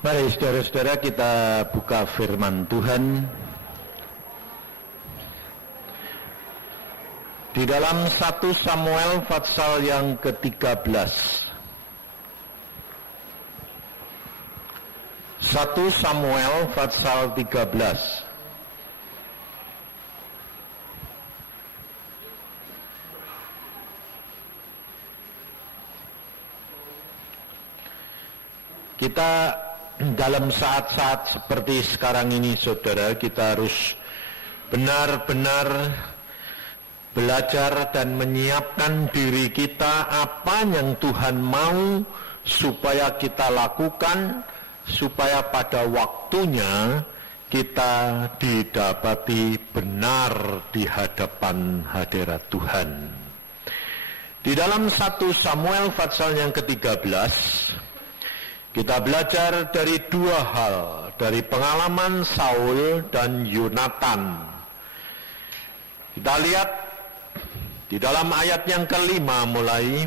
Mari saudara-saudara kita buka firman Tuhan di dalam 1 Samuel pasal yang ke-13. 1 Samuel pasal 13. Kita dalam saat-saat seperti sekarang ini, saudara, kita harus benar-benar belajar dan menyiapkan diri kita apa yang Tuhan mau supaya kita lakukan, supaya pada waktunya kita didapati benar di hadapan hadirat Tuhan. Di dalam 1 Samuel pasal yang ke-13, kita belajar dari dua hal, dari pengalaman Saul dan Yonatan. Kita lihat di dalam ayat yang kelima mulai,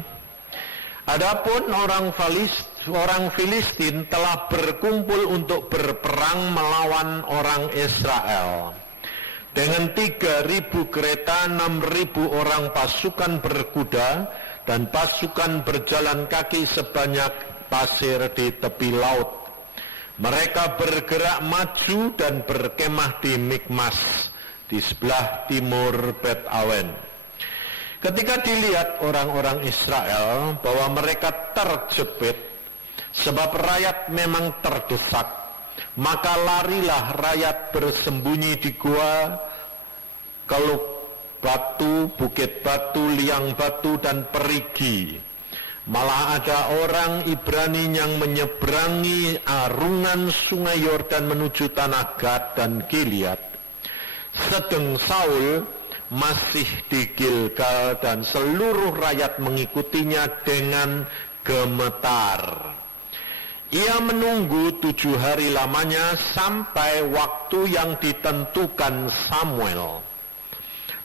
adapun orang Filistin telah berkumpul untuk berperang melawan orang Israel. Dengan 3.000 kereta, 6.000 orang pasukan berkuda, dan pasukan berjalan kaki sebanyak pasir di tepi laut. Mereka bergerak maju dan berkemah di Mikmas di sebelah timur Bet Awen. Ketika dilihat orang-orang Israel bahwa mereka terjepit sebab rakyat memang terdesak, maka larilah rakyat bersembunyi di gua, Keluk Batu, Bukit Batu, Liang Batu, dan Perigi. Malah ada orang Ibrani yang menyeberangi arungan sungai Yordan menuju tanah Gad dan Gilead. Sedang Saul masih di Gilgal dan seluruh rakyat mengikutinya dengan gemetar. Ia menunggu 7 hari lamanya sampai waktu yang ditentukan Samuel.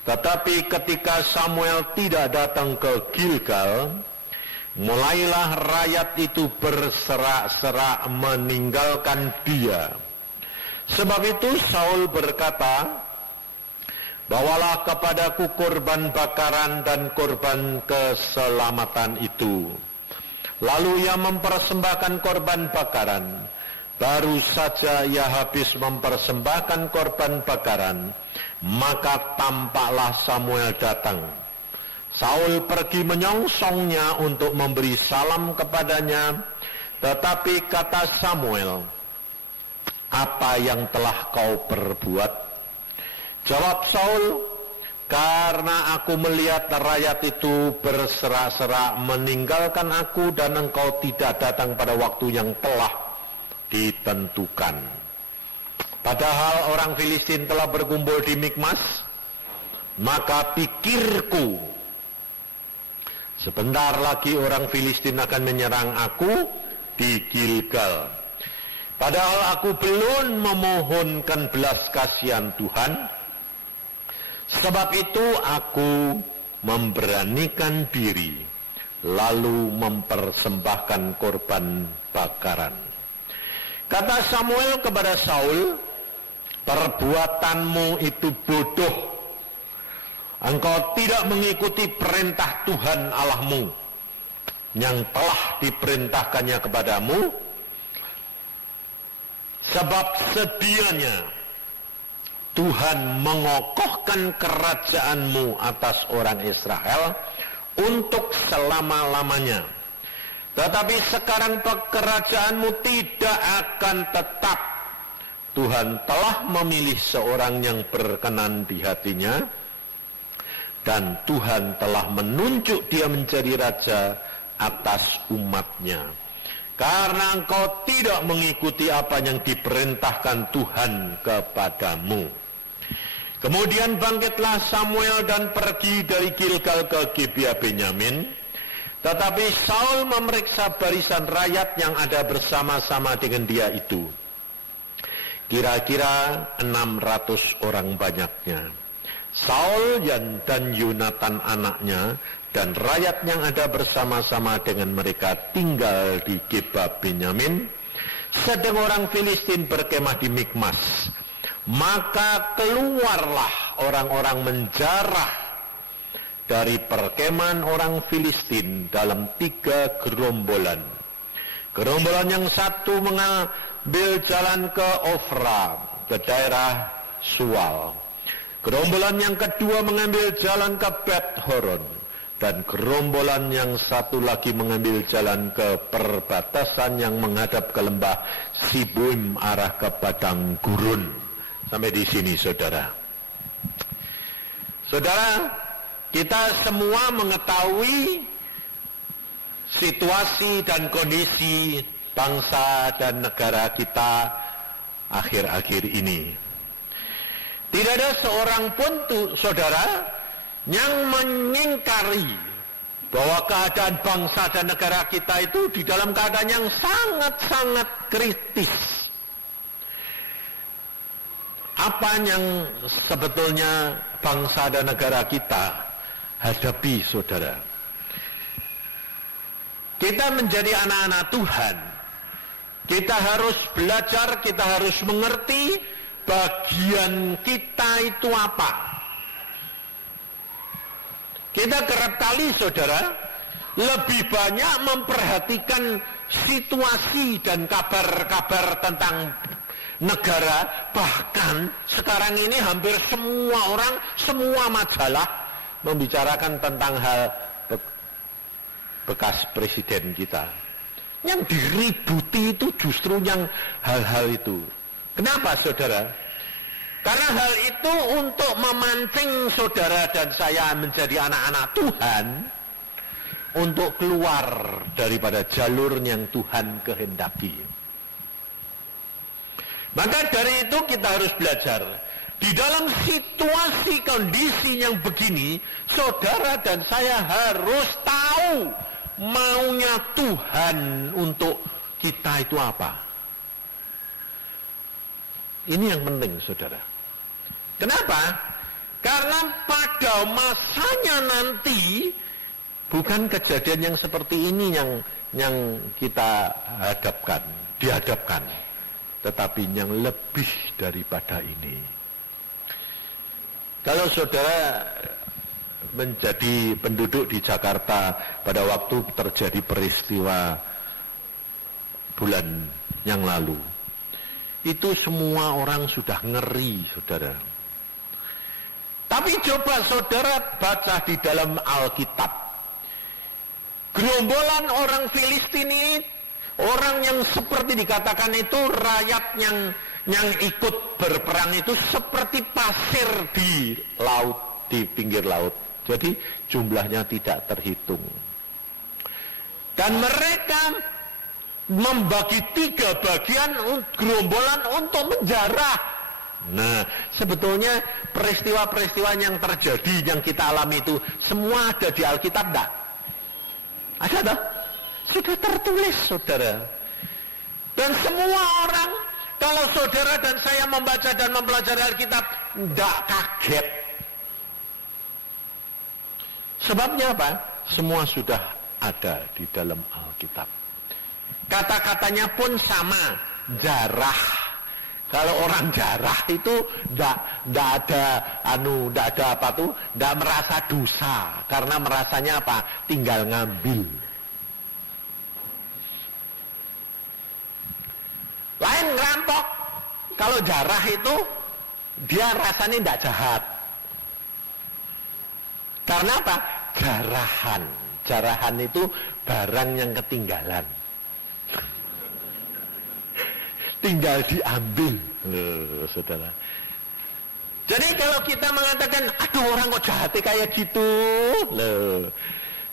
Tetapi ketika Samuel tidak datang ke Gilgal, mulailah rakyat itu berserak-serak meninggalkan dia. Sebab itu Saul berkata, bawalah kepadaku korban bakaran dan korban keselamatan itu. Lalu ia mempersembahkan korban bakaran. Baru saja ia habis mempersembahkan korban bakaran, maka tampaklah Samuel datang. Saul pergi menyongsongnya untuk memberi salam kepadanya, tetapi kata Samuel, apa yang telah kau perbuat? Jawab Saul, karena aku melihat rakyat itu berserak-serak meninggalkan aku dan engkau tidak datang pada waktu yang telah ditentukan. Padahal orang Filistin telah berkumpul di Mikmas, maka pikirku, sebentar lagi orang Filistin akan menyerang aku di Gilgal. Padahal aku belum memohonkan belas kasihan Tuhan. Sebab itu aku memberanikan diri, lalu mempersembahkan korban bakaran. Kata Samuel kepada Saul, perbuatanmu itu bodoh. Engkau tidak mengikuti perintah Tuhan Allahmu yang telah diperintahkannya kepadamu, sebab sedianya Tuhan mengokohkan kerajaanmu atas orang Israel untuk selama-lamanya. Tetapi sekarang kerajaanmu tidak akan tetap. Tuhan telah memilih seorang yang berkenan di hatinya, dan Tuhan telah menunjuk dia menjadi raja atas umatnya. Karena engkau tidak mengikuti apa yang diperintahkan Tuhan kepadamu. Kemudian bangkitlah Samuel dan pergi dari Gilgal ke Gibeah Benyamin. Tetapi Saul memeriksa barisan rakyat yang ada bersama-sama dengan dia itu. Kira-kira 600 orang banyaknya. Saul dan Yonatan anaknya dan rakyat yang ada bersama-sama dengan mereka tinggal di Gibeah Benyamin, sedang orang Filistin berkemah di Mikmas, maka keluarlah orang-orang menjarah dari perkemahan orang Filistin dalam 3 gerombolan. Gerombolan yang satu mengambil jalan ke Ofra, ke daerah Sual. Gerombolan yang kedua mengambil jalan ke Bet Horon. Dan gerombolan yang satu lagi mengambil jalan ke perbatasan yang menghadap ke lembah Sibuim arah ke Padang Gurun. Sampai di sini, saudara. Saudara, kita semua mengetahui situasi dan kondisi bangsa dan negara kita akhir-akhir ini. Tidak ada seorang pun saudara yang mengingkari bahwa keadaan bangsa dan negara kita itu di dalam keadaan yang sangat-sangat kritis. Apa yang sebetulnya bangsa dan negara kita hadapi, saudara? Kita menjadi anak-anak Tuhan. Kita harus belajar, kita harus mengerti bagian kita itu apa. Kita kerap kali, saudara, lebih banyak memperhatikan situasi dan kabar-kabar tentang negara. Bahkan sekarang ini hampir semua orang, semua majalah membicarakan tentang hal bekas presiden kita. Yang diributi itu justru yang hal-hal itu. Kenapa, saudara? Karena hal itu untuk memancing saudara dan saya menjadi anak-anak Tuhan untuk keluar daripada jalur yang Tuhan kehendaki. Maka dari itu kita harus belajar. Di dalam situasi kondisi yang begini, saudara dan saya harus tahu maunya Tuhan untuk kita itu apa. Ini yang penting, saudara. Kenapa? Karena pada masanya nanti bukan kejadian yang seperti ini yang kita dihadapkan, tetapi yang lebih daripada ini. Kalau saudara menjadi penduduk di Jakarta pada waktu terjadi peristiwa bulan yang lalu, itu semua orang sudah ngeri, saudara. Tapi coba saudara baca di dalam Alkitab. Gerombolan orang Filistin ini, orang yang seperti dikatakan itu rakyat yang ikut berperang itu seperti pasir di laut, di pinggir laut. Jadi jumlahnya tidak terhitung. Dan mereka membagi 3 bagian gerombolan untuk menjarah. Nah, sebetulnya peristiwa-peristiwa yang terjadi, yang kita alami itu semua ada di Alkitab enggak? Ada tak? Sudah tertulis, saudara. Dan semua orang, kalau saudara dan saya membaca dan mempelajari Alkitab, enggak kaget. Sebabnya apa? Semua sudah ada di dalam Alkitab. Kata-katanya pun sama, jarah. Kalau orang jarah itu ndak merasa dosa, karena merasanya apa? Tinggal ngambil. Lain ngerampok. Kalau jarah itu dia rasanya ndak jahat. Karena apa? Jarahan. Jarahan itu barang yang ketinggalan. Tinggal diambil, loh, saudara. Jadi kalau kita mengatakan, aduh orang kok jahatnya kayak gitu, loh,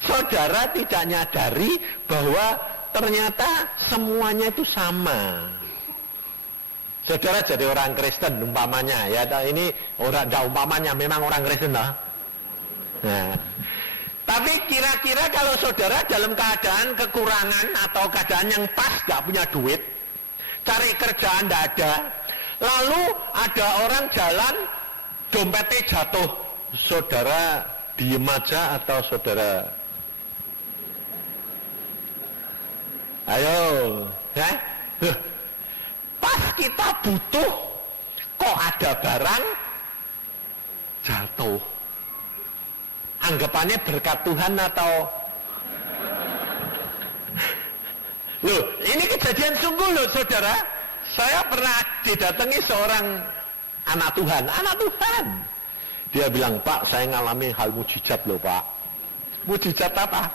saudara tidak nyadari bahwa ternyata semuanya itu sama. Saudara jadi orang Kristen umpamanya, ya ini orang enggak umpamanya, memang orang Kristen lah. Nah, tapi kira-kira kalau saudara dalam keadaan kekurangan atau keadaan yang pas nggak punya duit, cari kerjaan tidak ada, lalu ada orang jalan dompetnya jatuh, saudara diem aja atau saudara ayo kita butuh, kok ada barang jatuh. Anggapannya berkat Tuhan atau... Loh, ini kejadian sungguh loh saudara. Saya pernah didatangi seorang anak Tuhan. Dia bilang, Pak, saya ngalami hal mujizat loh Pak. Mujizat apa?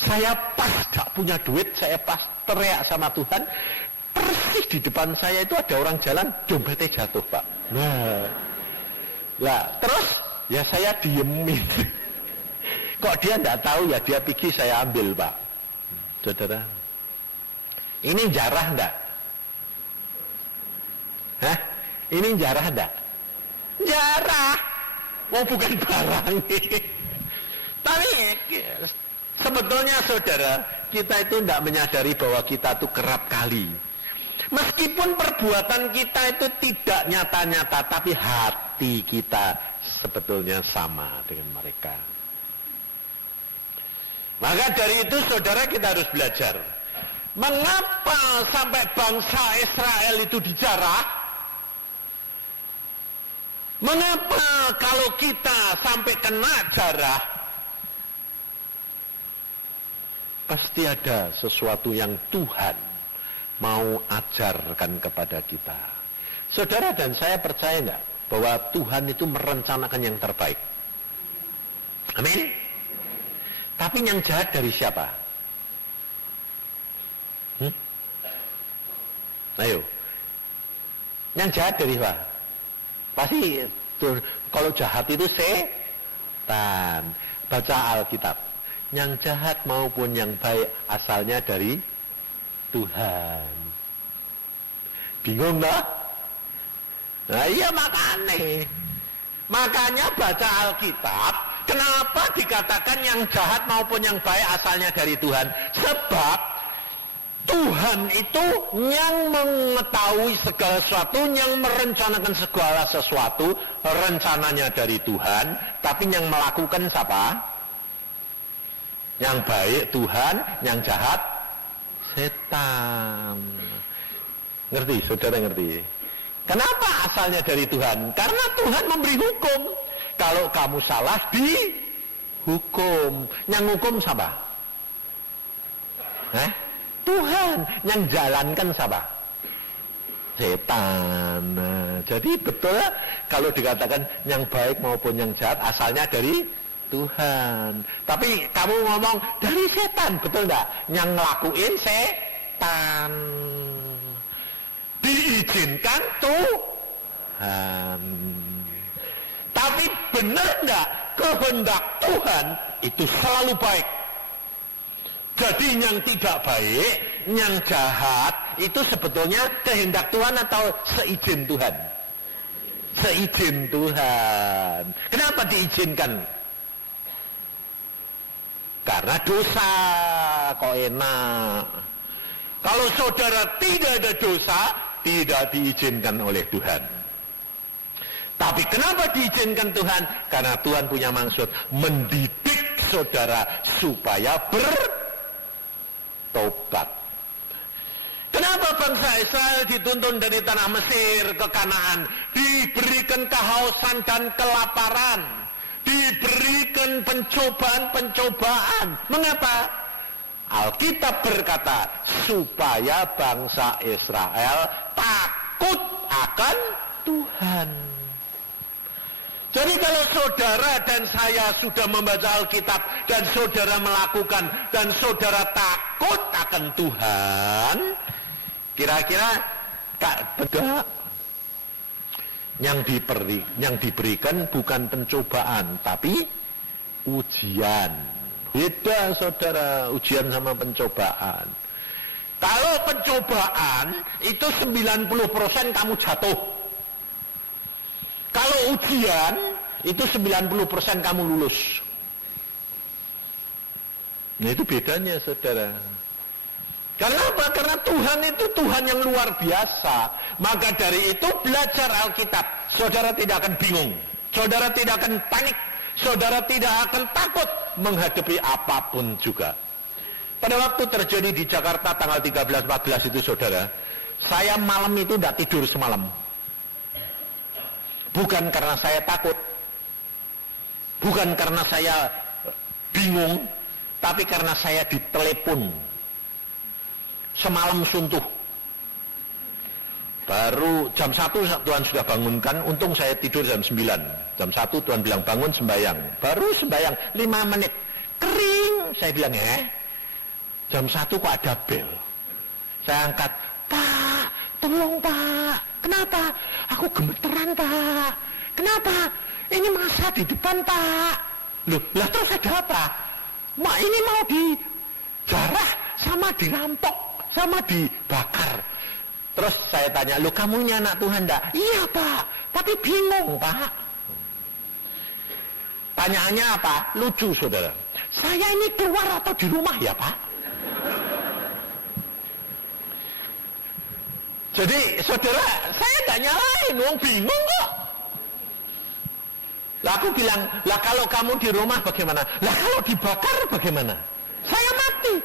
Saya pas gak punya duit, saya pas teriak sama Tuhan, persis di depan saya itu ada orang jalan, dompetnya jatuh Pak. Nah, terus ya saya diemin. Kok dia enggak tahu ya, dia pikir saya ambil Pak. Saudara, ini jarah enggak? Hah? Ini jarah enggak? Jarah. Oh, bukan barang. Tapi sebetulnya saudara, kita itu tidak menyadari bahwa kita itu kerap kali, meskipun perbuatan kita itu tidak nyata-nyata, tapi hati kita sebetulnya sama dengan mereka. Maka dari itu saudara, kita harus belajar. Mengapa sampai bangsa Israel itu dijarah? Mengapa kalau kita sampai kena jarah? Pasti ada sesuatu yang Tuhan mau ajarkan kepada kita. Saudara dan saya percaya enggak bahwa Tuhan itu merencanakan yang terbaik? Amin. Tapi yang jahat dari siapa? Ayo. Yang jahat dari siapa? Pasti kalau jahat itu setan. Baca Alkitab. Yang jahat maupun yang baik asalnya dari Tuhan. Bingung enggak? Nah iya makanya baca Alkitab. Kenapa dikatakan yang jahat maupun yang baik asalnya dari Tuhan? Sebab Tuhan itu yang mengetahui segala sesuatu, yang merencanakan segala sesuatu, rencananya dari Tuhan, tapi yang melakukan siapa? Yang baik Tuhan, yang jahat setan. Ngerti? Saudara ngerti? Kenapa asalnya dari Tuhan? Karena Tuhan memberi hukum. Kalau kamu salah, dihukum. Yang hukum siapa? Tuhan. Yang jalankan siapa? Setan. Jadi betul kalau dikatakan yang baik maupun yang jahat asalnya dari Tuhan. Tapi kamu ngomong dari setan, betul enggak? Yang ngelakuin setan. Diizinkan Tuhan. Tapi benar enggak? Kehendak Tuhan itu selalu baik. Jadi yang tidak baik, yang jahat, itu sebetulnya kehendak Tuhan atau seizin Tuhan? Seizin Tuhan. Kenapa diizinkan? Karena dosa, kok enak. Kalau saudara tidak ada dosa, tidak diizinkan oleh Tuhan. Tapi kenapa diizinkan Tuhan? Karena Tuhan punya maksud mendidik saudara supaya bertobat. Kenapa bangsa Israel dituntun dari tanah Mesir ke Kanaan? Diberikan kehausan dan kelaparan. Diberikan pencobaan-pencobaan. Mengapa? Alkitab berkata, supaya bangsa Israel takut akan Tuhan. Jadi kalau saudara dan saya sudah membaca Alkitab dan saudara melakukan dan saudara takut akan Tuhan, kira-kira beda. Yang diberikan bukan pencobaan, tapi ujian. Beda saudara, ujian sama pencobaan. Kalau pencobaan itu 90% kamu jatuh. Kalau ujian itu 90% kamu lulus. Nah itu bedanya saudara. Karena apa? Karena Tuhan itu Tuhan yang luar biasa. Maka dari itu belajar Alkitab. Saudara tidak akan bingung. Saudara tidak akan panik. Saudara tidak akan takut menghadapi apapun juga. Pada waktu terjadi di Jakarta tanggal 13-14 itu saudara, Saya malam itu tidak tidur semalam. Bukan karena saya takut, bukan karena saya bingung, tapi karena saya ditelepon semalam suntuh. Baru jam 1 Tuhan sudah bangunkan, untung saya tidur jam 9. Jam 1 Tuhan bilang bangun sembahyang. Baru sembahyang 5 menit, kering. Saya bilang jam 1 kok ada bel. Saya angkat, Pak, tolong Pak. Kenapa? Aku gemeteran Pak. Kenapa? Ini masa di depan Pak. Loh, lah terus ada apa? Mak ini mau dijarah sama dirampok sama dibakar. Terus saya tanya, lu kamunya anak Tuhan enggak? Iya Pak, tapi bingung Pak. Tanyaannya apa? Lucu saudara. Saya ini keluar atau di rumah ya Pak? Jadi saudara, saya enggak nyalain, wong bingung kok. Lah aku bilang, lah kalau kamu di rumah bagaimana? Lah kalau dibakar bagaimana? Saya mati.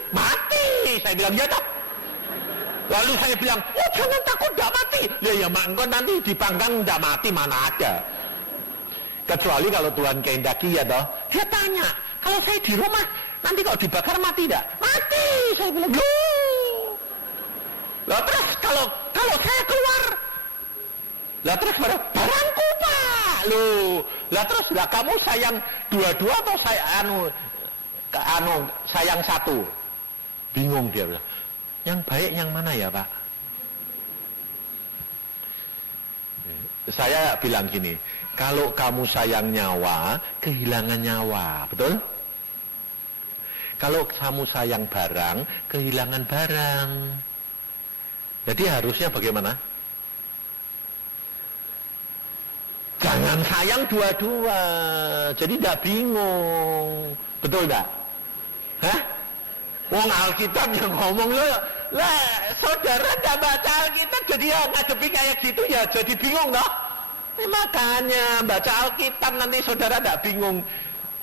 Saya bilang, ya tak. Lalu saya bilang, oh jangan takut tidak mati. Ya mangko nanti dipanggang tidak mati, mana ada. Kecuali kalau Tuhan kehendaki ya toh. Dia tanya, kalau saya di rumah nanti kalau dibakar mati tidak? Mati. Saya bilang, lah terus kalau saya keluar, lah terus barangku Pak. Lah terus lah kamu sayang dua-dua atau saya sayang satu? Bingung dia bilang. Yang baik yang mana ya Pak? Saya bilang gini, kalau kamu sayang nyawa, kehilangan nyawa, betul? Kalau kamu sayang barang, kehilangan barang. Jadi harusnya bagaimana? Jangan sayang dua-dua, jadi tidak bingung, betul tidak? Hah? Wong Alkitab yang ngomong lah saudara tidak baca Alkitab jadi ya ngadepi kayak gitu ya jadi bingung toh. Makanya baca Alkitab nanti saudara tidak bingung.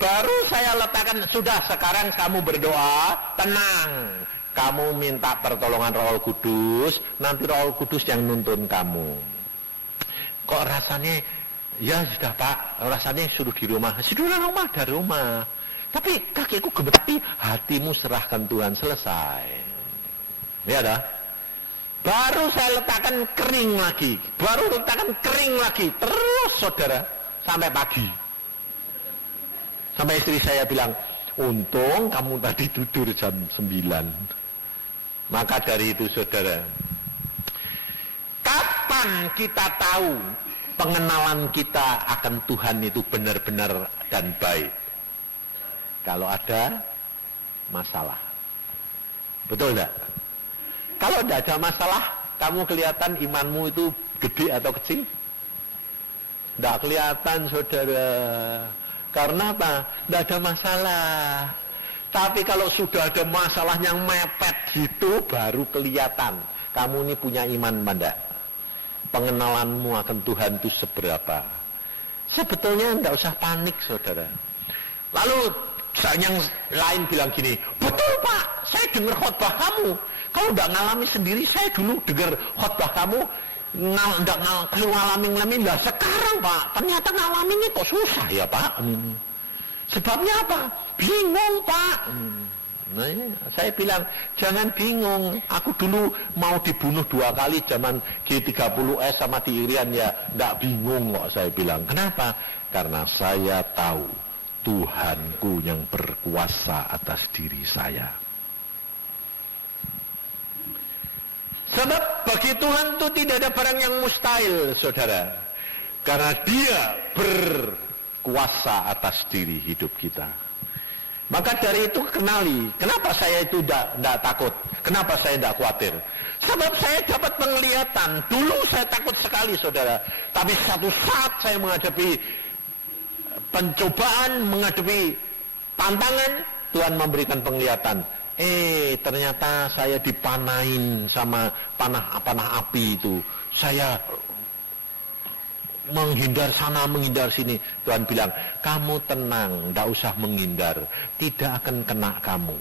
Baru saya letakkan, sudah sekarang kamu berdoa, tenang. Kamu minta pertolongan Roh Kudus, nanti Roh Kudus yang nuntun kamu. Kok rasanya, ya sudah Pak, rasanya suruh di rumah. Suruh di rumah. Tapi kakiku gemetar, tapi hatimu serahkan Tuhan, selesai. Ya dah. Baru saya letakkan kering lagi. Terus saudara, sampai pagi. Sampai istri saya bilang, untung kamu tadi tidur jam 9. Maka dari itu saudara, kapan kita tahu pengenalan kita akan Tuhan itu benar-benar dan baik? Kalau ada masalah. Betul enggak? Kalau tidak ada masalah, kamu kelihatan imanmu itu gede atau kecil? Tidak kelihatan saudara. Karena apa? Tidak ada masalah. Tapi kalau sudah ada masalah yang mepet gitu, baru kelihatan kamu ini punya iman apa? Pengenalanmu akan Tuhan itu seberapa? Sebetulnya tidak usah panik saudara. Lalu yang lain bilang gini, betul Pak, saya dengar khotbah kamu. Kalau tidak ngalami sendiri, saya dulu dengar khotbah kamu, tidak ngalamin lah. Sekarang Pak, ternyata ngalaminnya kok susah ya Pak. Sebabnya apa? Bingung Pak. Nah, saya bilang, jangan bingung. Aku dulu mau dibunuh 2 kali zaman G30S sama di Irian ya, tidak bingung kok saya bilang. Kenapa? Karena saya tahu Tuhanku yang berkuasa atas diri saya. Sebab bagi Tuhan itu tidak ada barang yang mustahil, saudara. Karena Dia berkuasa atas diri hidup kita. Maka dari itu kenali, kenapa saya itu tidak takut, kenapa saya tidak khawatir. Sebab saya dapat penglihatan, dulu saya takut sekali saudara. Tapi satu saat saya menghadapi pencobaan, menghadapi tantangan, Tuhan memberikan penglihatan. Ternyata saya dipanain sama panah api itu. Saya menghindar sana, menghindar sini. Tuhan bilang, kamu tenang, tidak usah menghindar, tidak akan kena kamu.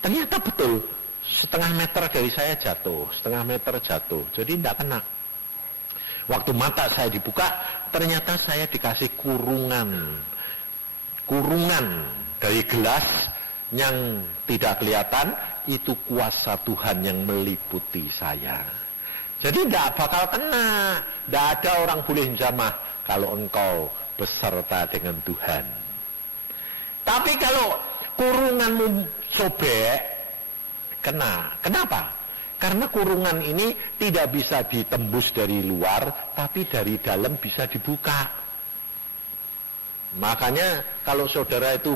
Ternyata betul, setengah meter dari saya jatuh, setengah meter jatuh, jadi tidak kena. Waktu mata saya dibuka, ternyata saya dikasih kurungan dari gelas yang tidak kelihatan, itu kuasa Tuhan yang meliputi saya. Jadi tidak bakal kena, tidak ada orang boleh jamah kalau engkau beserta dengan Tuhan. Tapi kalau kurunganmu sobek, kena. Kenapa? Karena kurungan ini tidak bisa ditembus dari luar, tapi dari dalam bisa dibuka. Makanya kalau saudara itu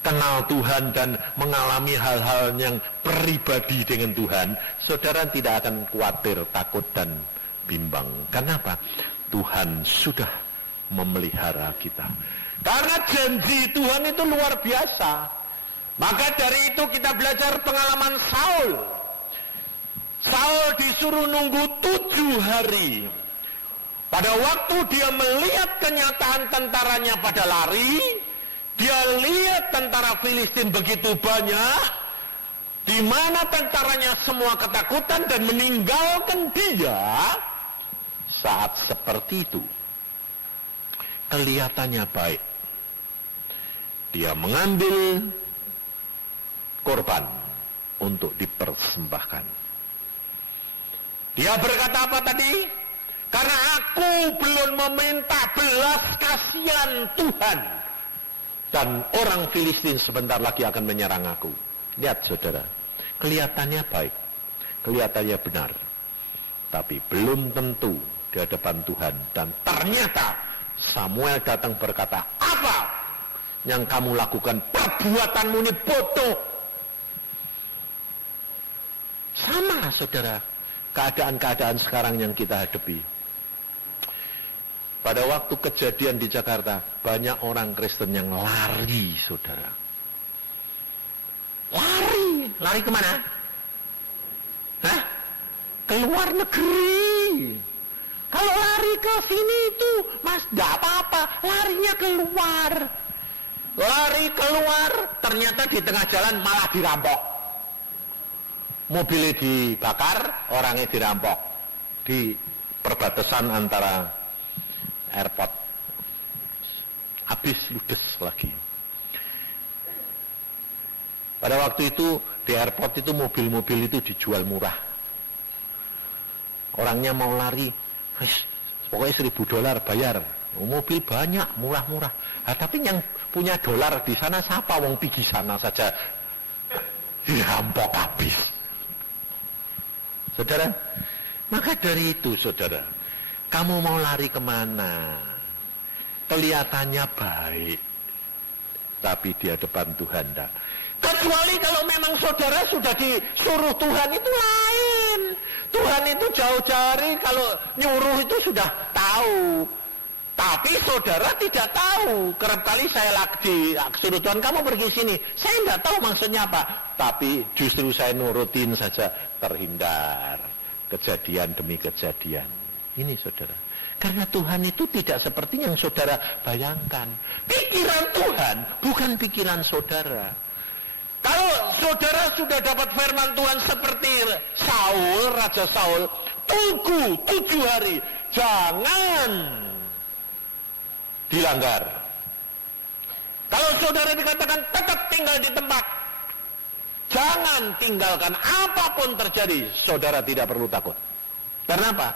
kenal Tuhan dan mengalami hal-hal yang pribadi dengan Tuhan, saudara tidak akan khawatir, takut dan bimbang. Kenapa? Tuhan sudah memelihara kita. Karena janji Tuhan itu luar biasa. Maka dari itu kita belajar pengalaman Saul. Saul disuruh nunggu 7 hari. Pada waktu dia melihat kenyataan tentaranya pada lari, dia lihat tentara Filistin begitu banyak, di mana tentaranya semua ketakutan dan meninggalkan dia. Saat seperti itu, kelihatannya baik. Dia mengambil korban untuk dipersembahkan. Dia berkata apa tadi? Karena aku belum meminta belas kasihan Tuhan, dan orang Filistin sebentar lagi akan menyerang aku. Lihat saudara, kelihatannya baik, kelihatannya benar, tapi belum tentu di hadapan Tuhan. Dan ternyata Samuel datang berkata, apa yang kamu lakukan? Perbuatanmu ini bodoh. Sama saudara, keadaan-keadaan sekarang yang kita hadapi. Pada waktu kejadian di Jakarta, banyak orang Kristen yang lari, saudara. Lari kemana? Hah? Ke luar negeri. Kalau lari ke sini itu, mas, gak apa-apa, larinya keluar. Lari keluar, ternyata di tengah jalan malah dirampok. Mobilnya dibakar, orangnya dirampok di perbatasan antara airport. Habis ludes lagi. Pada waktu itu di airport itu mobil-mobil itu dijual murah. Orangnya mau lari, pokoknya $1.000 bayar. Mobil banyak, murah-murah. Nah, tapi yang punya dolar di sana siapa? Wong pergi sana saja dirampok habis. Saudara, maka dari itu saudara, kamu mau lari kemana? Kelihatannya baik, tapi di hadapan Tuhan enggak. Kecuali kalau memang saudara sudah disuruh Tuhan, itu lain. Tuhan itu jauh-jauh hari, kalau nyuruh itu sudah tahu. Tapi saudara tidak tahu. Kerap kali saya suruh Tuhan, kamu pergi sini. Saya tidak tahu maksudnya apa. Tapi justru saya nurutin saja, terhindar kejadian demi kejadian. Ini saudara. Karena Tuhan itu tidak seperti yang saudara bayangkan. Pikiran Tuhan bukan pikiran saudara. Kalau saudara sudah dapat firman Tuhan seperti Saul, Raja Saul, tunggu 7 hari. Jangan dilanggar. Kalau saudara dikatakan tetap tinggal di tempat, jangan tinggalkan, apapun terjadi, saudara tidak perlu takut. Karena apa?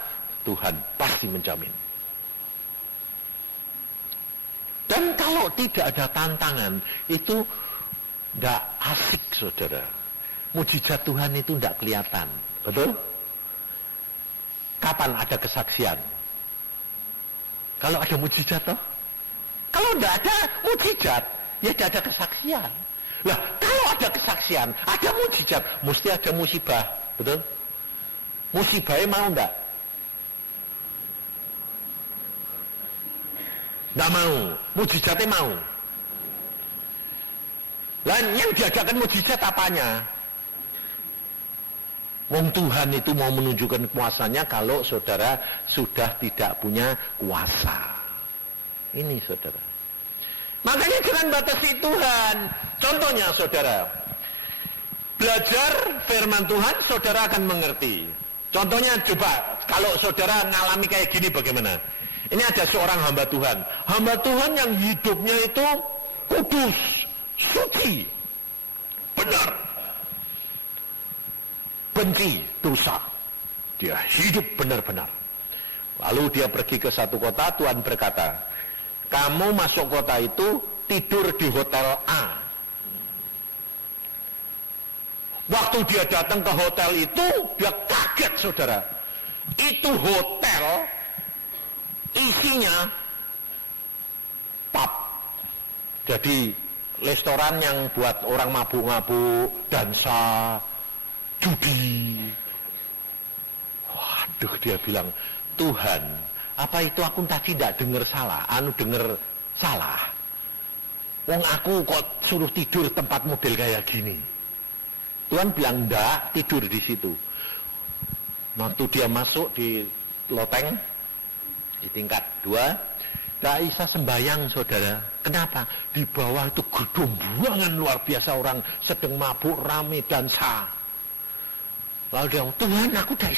Tuhan pasti menjamin. Dan kalau tidak ada tantangan, itu tidak asik saudara. Mujizat Tuhan itu tidak kelihatan. Betul? Kapan ada kesaksian? Kalau ada mujizat toh? Kalau tidak ada mujizat, ya tidak ada kesaksian. Lah, kalau ada kesaksian, ada mujizat, mesti ada musibah. Betul? Musibahnya mau enggak? Enggak mau. Mujizatnya mau. Dan yang diadakan mujizat apanya? Wong Tuhan itu mau menunjukkan kuasanya kalau saudara sudah tidak punya kuasa. Ini saudara. Makanya jangan batasi Tuhan. Contohnya saudara, belajar firman Tuhan, saudara akan mengerti. Contohnya coba, kalau saudara ngalami kayak gini bagaimana? Ini ada seorang hamba Tuhan. Hamba Tuhan yang hidupnya itu kudus, suci, benar. Benci dosa. Dia hidup benar-benar. Lalu dia pergi ke satu kota, Tuhan berkata, kamu masuk kota itu tidur di hotel A. Waktu dia datang ke hotel itu, dia kaget saudara. Itu hotel isinya pub. Jadi restoran yang buat orang mabuk-mabuk, dansa, judi. Waduh, dia bilang, Tuhan, apa itu aku tadi tidak dengar salah? Dengar salah. Wong aku kok suruh tidur tempat model kayak gini. Tuhan bilang enggak, tidur di situ. Waktu dia masuk di loteng, di tingkat 2, tidak bisa sembahyang saudara. Kenapa? Di bawah itu gedung luar biasa, orang sedang mabuk, rame, dansa. Lalu dia bilang, Tuhan aku tidak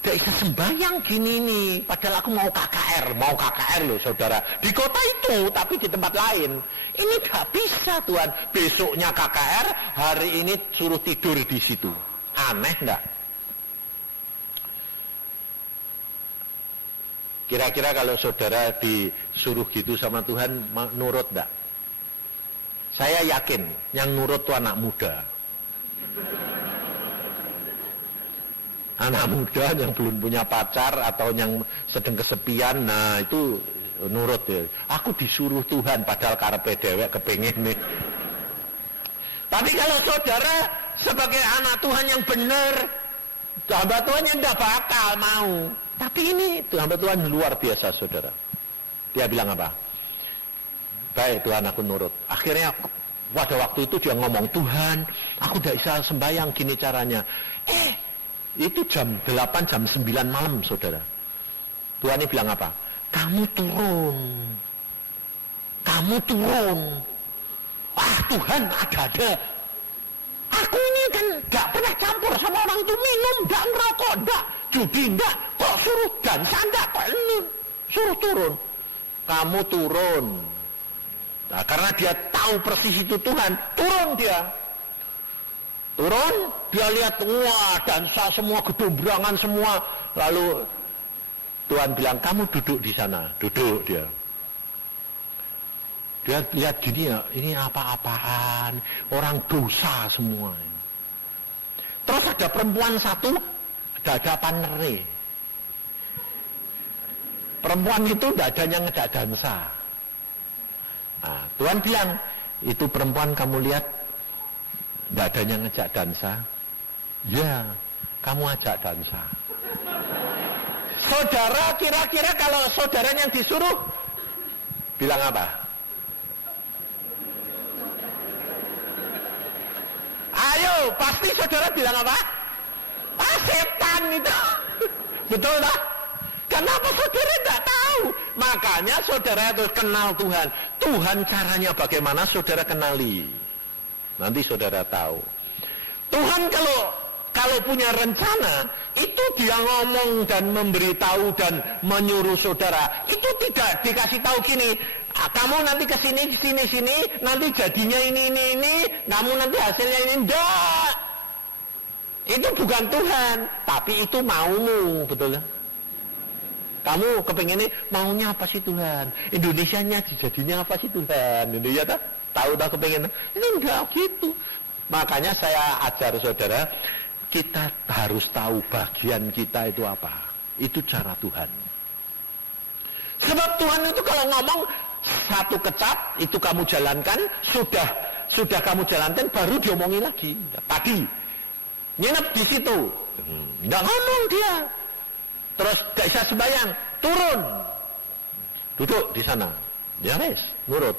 bisa sembahyang gini nih. Padahal aku mau KKR loh saudara. Di kota itu, tapi di tempat lain. Ini gak bisa Tuhan. Besoknya KKR, hari ini suruh tidur di situ. Aneh enggak? Kira-kira kalau saudara disuruh gitu sama Tuhan, nurut enggak? Saya yakin, yang nurut itu anak muda. Anak muda yang belum punya pacar atau yang sedang kesepian, nah itu nurut ya. Aku disuruh Tuhan padahal karepe dewek kepengen nih. Tapi kalau saudara sebagai anak Tuhan yang benar, hamba Tuhan yang tidak bakal mau. Tapi ini hamba Tuhan luar biasa saudara. Dia bilang apa? Baik Tuhan, aku nurut. Akhirnya pada waktu itu dia ngomong, Tuhan aku tidak bisa sembahyang gini caranya. Itu jam 8, jam 9 malam saudara. Tuhan ini bilang apa? Kamu turun. Wah Tuhan, ada. Aku ini kan gak pernah campur sama orang itu, minum, gak ngerokok, gak judi, gak. Kok suruh dansa, gak, kok ini suruh turun. Kamu turun. Nah karena dia tahu persis itu Tuhan, turun dia. Turun, dia lihat, wah dansa semua, gedombrangan semua. Lalu Tuhan bilang, kamu duduk di sana. Duduk dia. Dia lihat gini ya, ini apa-apaan, orang dosa semua. Terus ada perempuan satu, dadapan nere. Perempuan itu tidak ada yang ngejak dansa. Nah, Tuhan bilang, itu perempuan kamu lihat, tidak ada yang ngejak dansa. Ya, kamu ajak dansa. Saudara, kira-kira kalau saudara yang disuruh bilang apa? Ayo, pasti saudara bilang apa? Setan itu. Betul tak? Kenapa saudara tidak tahu? Makanya saudara harus kenal Tuhan. Tuhan caranya bagaimana saudara kenali. Nanti saudara tahu. Tuhan kalau punya rencana, itu dia ngomong dan memberitahu dan menyuruh saudara. Itu tidak dikasih tahu gini, kamu nanti ke sini, nanti jadinya ini, kamu nanti hasilnya ini, enggak. Itu bukan Tuhan, tapi itu maumu, betul kan? Kamu kepengennya maunya apa sih Tuhan? Indonesianya jadinya apa sih Tuhan? Indonesia tak? Tahu tak kepengen? Ini enggak gitu. Makanya saya ajar saudara, kita harus tahu bagian kita itu apa. Itu cara Tuhan. Sebab Tuhan itu kalau ngomong satu kecap itu kamu jalankan, sudah kamu jalankan baru diomongin lagi. Tadi nginep di situ, nggak ngomong dia. Terus gak bisa sembahyang, turun, duduk di sana. Ya wes, nurut.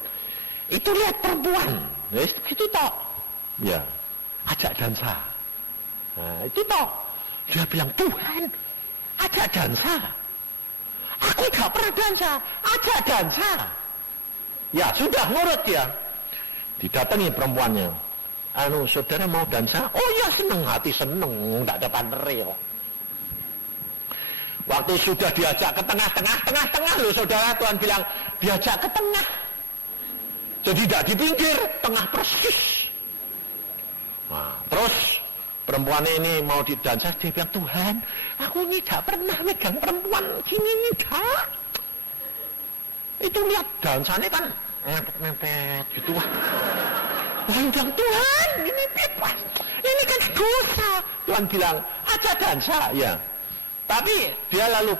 Itu lihat perempuan, wes itu tok. Ya, ajak dansa. Nah, itu toh. Dia bilang, Tuhan, ajak dansa. Aku gak pernah dansa, ajak dansa. Ya, sudah nurut dia. Didatangi perempuannya. saudara mau dansa? Oh ya seneng, hati seneng, tidak ada panere kok. Waktu sudah diajak ke tengah loh saudara, Tuhan bilang diajak ke tengah. Jadi tidak di pinggir, tengah persis. Nah, terus perempuan ini mau didansa, dia bilang, Tuhan, aku ini tidak pernah megang perempuan gini nih, dah. Itu lihat dansanya kan ngepet gitu. Lalu bilang, Tuhan, ini bebas, ini kan dosa. Tuhan bilang, aja dansa, ya. Tapi dia lalu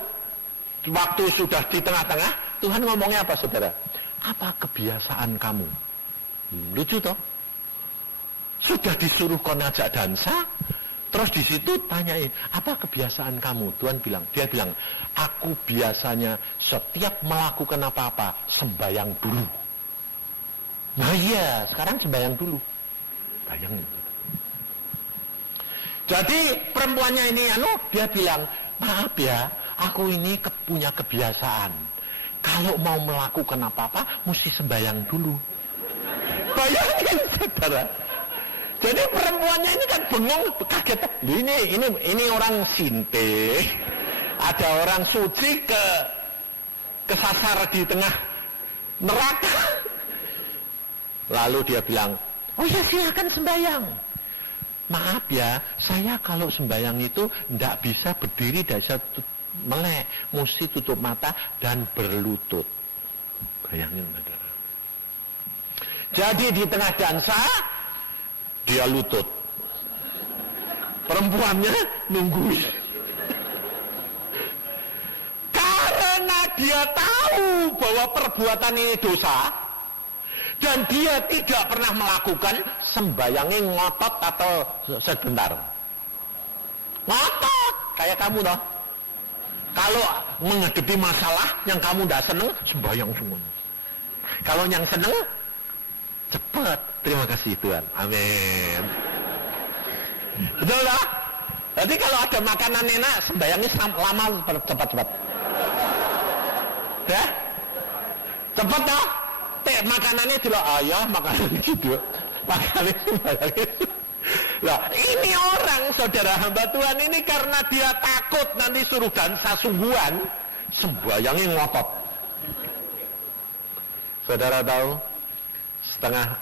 waktu sudah di tengah-tengah, Tuhan ngomongnya apa saudara? Apa kebiasaan kamu? Lucu toh? Sudah disuruh kau ngajak dansa, terus di situ tanyain, apa kebiasaan kamu? Dia bilang, aku biasanya setiap melakukan apa-apa sembahyang dulu. Nah iya, sekarang sembahyang dulu. Bayangin. Jadi perempuannya ini dia bilang, maaf ya, aku ini punya kebiasaan. Kalau mau melakukan apa-apa, mesti sembahyang dulu. Bayangin saudara. Jadi perempuannya ini kan bengong, kaget. Ini orang sinte, ada orang suci kesasar di tengah neraka. Lalu dia bilang, oh ya silakan sembahyang. Maaf ya, saya kalau sembahyang itu tidak bisa berdiri, tidak bisa melek, mesti tutup mata dan berlutut. Bayangin saudara. Jadi di tengah dansa dia lutut, perempuannya nungguin. Karena dia tahu bahwa perbuatan ini dosa dan dia tidak pernah melakukan, sembayangnya ngotot atau sebentar. Ngotot kayak kamu toh. Kalau menghadapi masalah yang kamu tidak seneng, sembayang semua. Kalau yang seneng, cepat. Terima kasih Tuhan. Amin. Betul lah. Jadi kalau ada makanan enak, sembayangnya lama, cepat-cepat. Ya? Cepat toh. Makanannya juga ayah, makanan gitu. Makanannya sembayangnya. Nah, ini orang saudara hamba Tuhan ini karena dia takut nanti suruh dansa sungguhan, sembayangnya ngotot. Saudara tahu,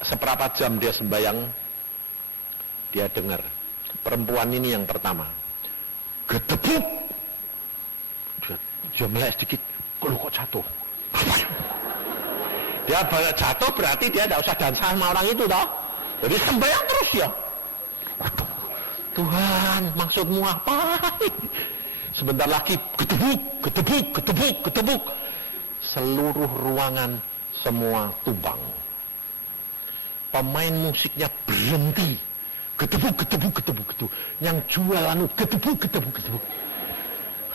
seperempat jam dia sembayang, dia dengar perempuan ini yang pertama gedebuk, dia melek sedikit, kok jatuh. Dia jatuh berarti dia tidak usah dansa sama orang itu toh. Jadi sembayang terus ya. Waduh, Tuhan, maksudmu apa? Sebentar lagi gedebuk. Seluruh ruangan semua tumbang. Pemain musiknya berhenti. Gedebuk. Yang jualan gedebuk.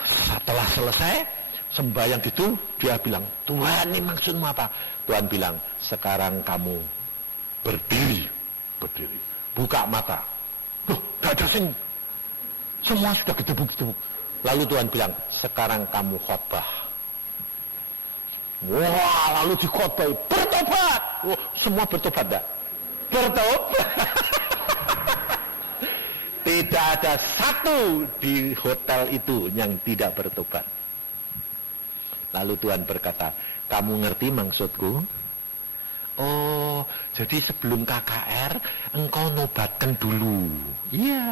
Setelah selesai sembahyang gitu, dia bilang, Tuhan, ini maksudmu apa? Tuhan bilang, sekarang kamu berdiri. Buka mata. Loh, gak ada semua sudah gedebuk. Lalu Tuhan bilang, sekarang kamu khotbah. Wah, lalu dikhotbah, bertobat. Oh, semua bertobat enggak? Bertobat. Tidak ada satu di hotel itu yang tidak bertobat. Lalu Tuhan berkata, kamu ngerti maksudku? Oh, jadi sebelum KKR engkau nobatkan dulu. Iya.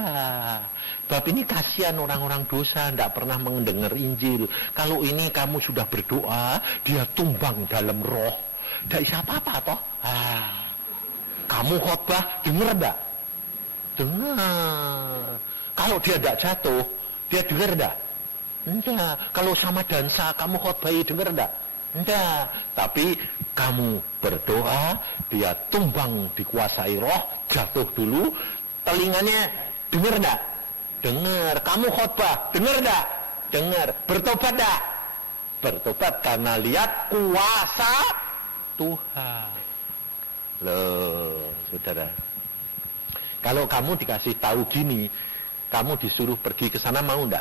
Bab ini kasihan orang-orang dosa, tidak pernah mendengar Injil. Kalau ini kamu sudah berdoa, dia tumbang dalam roh. Tidak bisa apa-apa toh. Kamu khotbah, dengar enggak? Dengar. Kalau dia tidak jatuh, dia dengar enggak? Enggak. Kalau sama dansa kamu khotbahi, dengar enggak? Enggak. Tapi kamu berdoa, dia tumbang dikuasai roh, jatuh dulu, telinganya dengar enggak? Dengar. Kamu khotbah, dengar enggak? Dengar. Bertobat enggak? Bertobat karena lihat kuasa Tuhan. Loh, saudara. Kalau kamu dikasih tahu gini, kamu disuruh pergi ke sana, mau enggak?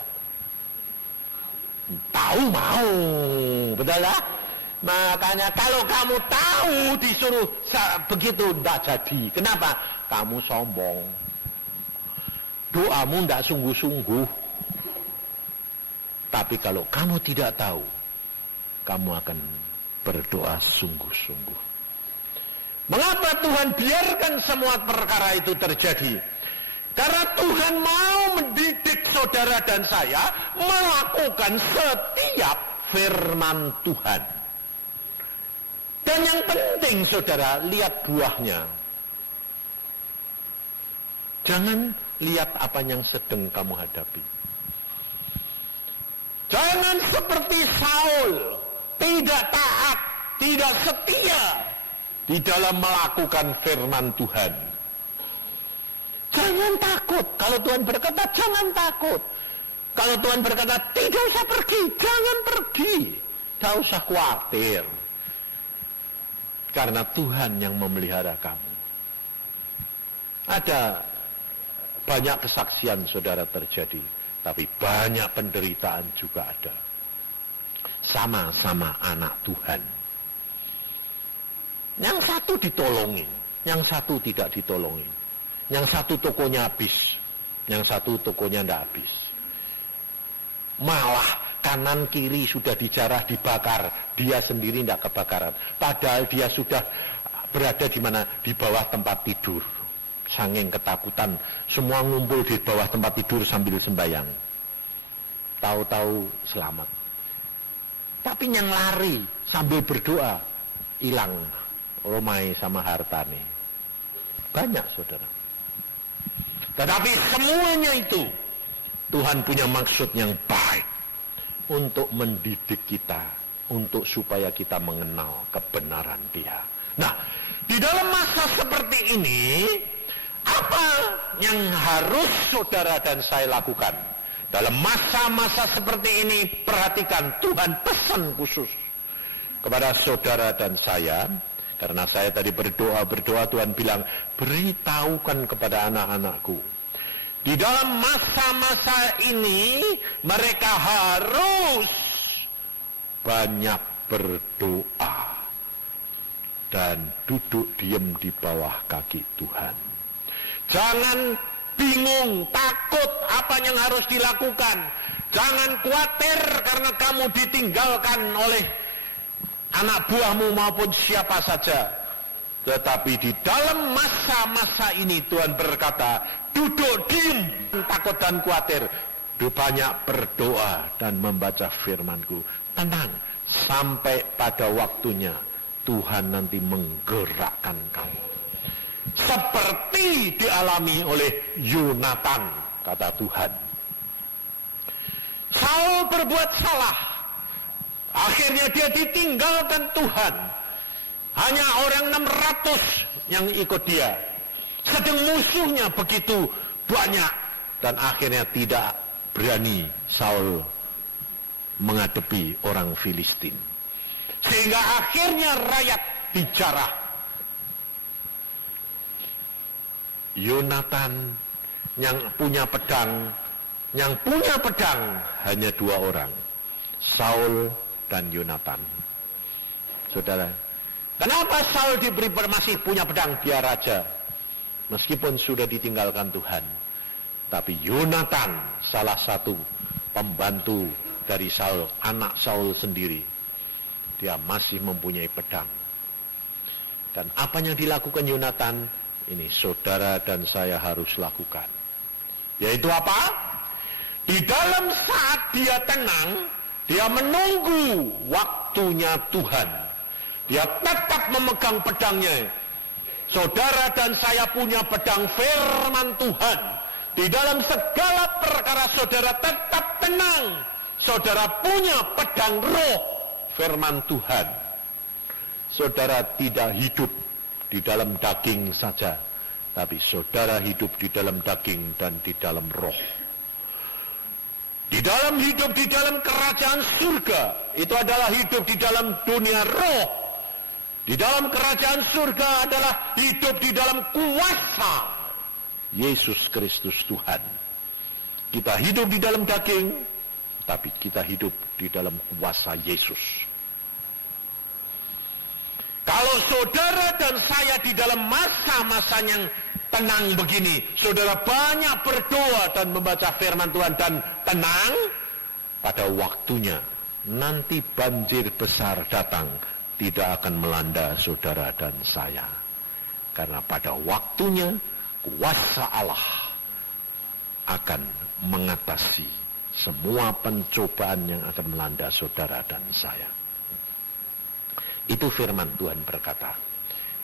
Tahu mau, betul lah. Makanya kalau kamu tahu disuruh begitu, tidak jadi. Kenapa? Kamu sombong. Doamu tidak sungguh-sungguh. Tapi kalau kamu tidak tahu, kamu akan berdoa sungguh-sungguh. Mengapa Tuhan biarkan semua perkara itu terjadi? Karena Tuhan mau mendidik saudara dan saya melakukan setiap firman Tuhan. Dan yang penting saudara, lihat buahnya. Jangan lihat apa yang sedang kamu hadapi. Jangan seperti Saul, tidak taat, tidak setia di dalam melakukan firman Tuhan. Jangan takut. Kalau Tuhan berkata, jangan takut. Kalau Tuhan berkata, tidak usah pergi, jangan pergi. Tidak usah khawatir. Karena Tuhan yang memelihara kamu. Ada banyak kesaksian saudara terjadi, tapi banyak penderitaan juga ada. Sama-sama anak Tuhan. Yang satu ditolongin, yang satu tidak ditolongin. Yang satu tokonya habis, yang satu tokonya tidak habis. Malah kanan kiri sudah dijarah, dibakar, dia sendiri tidak kebakaran. Padahal dia sudah berada di mana? Di bawah tempat tidur. Saking ketakutan, semua ngumpul di bawah tempat tidur sambil sembahyang. Tahu-tahu selamat. Tapi yang lari sambil berdoa, hilang romai sama hartane. Banyak saudara. Tetapi semuanya itu Tuhan punya maksud yang baik untuk mendidik kita, untuk supaya kita mengenal kebenaran Dia. Nah, di dalam masa seperti ini, apa yang harus saudara dan saya lakukan? Dalam masa-masa seperti ini, perhatikan, Tuhan pesan khusus kepada saudara dan saya. Karena saya tadi berdoa, Tuhan bilang, beritahukan kepada anak-anakku. Di dalam masa-masa ini, mereka harus banyak berdoa. Dan duduk diam di bawah kaki Tuhan. Jangan bingung, takut apa yang harus dilakukan. Jangan khawatir karena kamu ditinggalkan oleh anak buahmu maupun siapa saja. Tetapi di dalam masa-masa ini Tuhan berkata, duduk diam, takut dan khawatir. Banyak berdoa dan membaca firman-Ku. Tenang, sampai pada waktunya Tuhan nanti menggerakkan kamu. Seperti dialami oleh Yonatan, kata Tuhan. Saul berbuat salah. Akhirnya dia ditinggalkan Tuhan. Hanya orang 600 yang ikut dia. Sedang musuhnya begitu banyak. Dan akhirnya tidak berani Saul menghadapi orang Filistin. Sehingga akhirnya rakyat bicara. Yonatan yang punya pedang hanya 2 orang. Saul dan Yonatan. Saudara, kenapa Saul masih punya pedang? Biar aja. Meskipun sudah ditinggalkan Tuhan. Tapi Yonatan, salah satu pembantu dari Saul, anak Saul sendiri, dia masih mempunyai pedang. Dan apa yang dilakukan Yonatan, ini saudara dan saya harus lakukan. Yaitu apa? Di dalam saat dia tenang, dia menunggu waktunya Tuhan. Dia tetap memegang pedangnya. Saudara dan saya punya pedang firman Tuhan. Di dalam segala perkara saudara tetap tenang. Saudara punya pedang roh firman Tuhan. Saudara tidak hidup di dalam daging saja, tapi saudara hidup di dalam daging dan di dalam roh. Di dalam hidup di dalam kerajaan surga, itu adalah hidup di dalam dunia roh. Di dalam kerajaan surga adalah hidup di dalam kuasa Yesus Kristus Tuhan. Kita hidup di dalam daging, tapi kita hidup di dalam kuasa Yesus. Kalau saudara dan saya di dalam masa-masa yang tenang begini, saudara banyak berdoa dan membaca firman Tuhan dan tenang, pada waktunya nanti banjir besar datang, tidak akan melanda saudara dan saya. Karena pada waktunya kuasa Allah akan mengatasi semua pencobaan yang akan melanda saudara dan saya. Itu firman Tuhan berkata.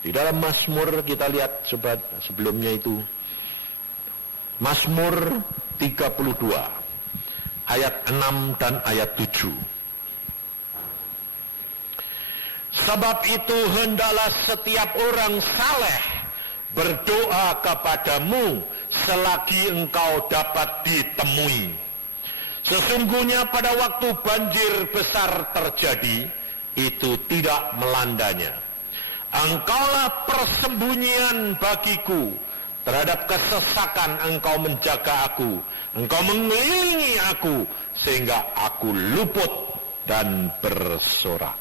Di dalam Mazmur kita lihat sebelumnya itu, Mazmur 32 ayat 6 dan ayat 7. Sebab itu hendaklah setiap orang saleh berdoa kepadamu selagi engkau dapat ditemui. Sesungguhnya pada waktu banjir besar terjadi, itu tidak melandanya. Engkaulah persembunyian bagiku, terhadap kesesakan engkau menjaga aku, engkau mengelilingi aku, sehingga aku luput dan bersorak.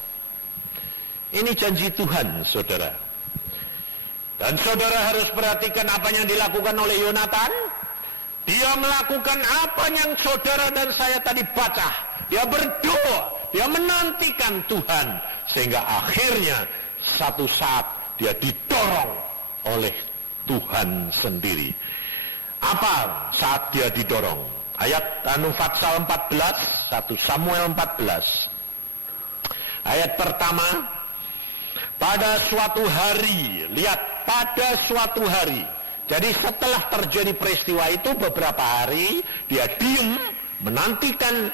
Ini janji Tuhan, saudara. Dan saudara harus perhatikan apa yang dilakukan oleh Yonatan. Dia melakukan apa yang saudara dan saya tadi baca. Dia berdoa, dia menantikan Tuhan, sehingga akhirnya satu saat dia didorong oleh Tuhan sendiri. Apa saat dia didorong? Ayat Fatsal 14, 1 Samuel 14. Ayat pertama, pada suatu hari, lihat, pada suatu hari. Jadi setelah terjadi peristiwa itu beberapa hari, dia diam menantikan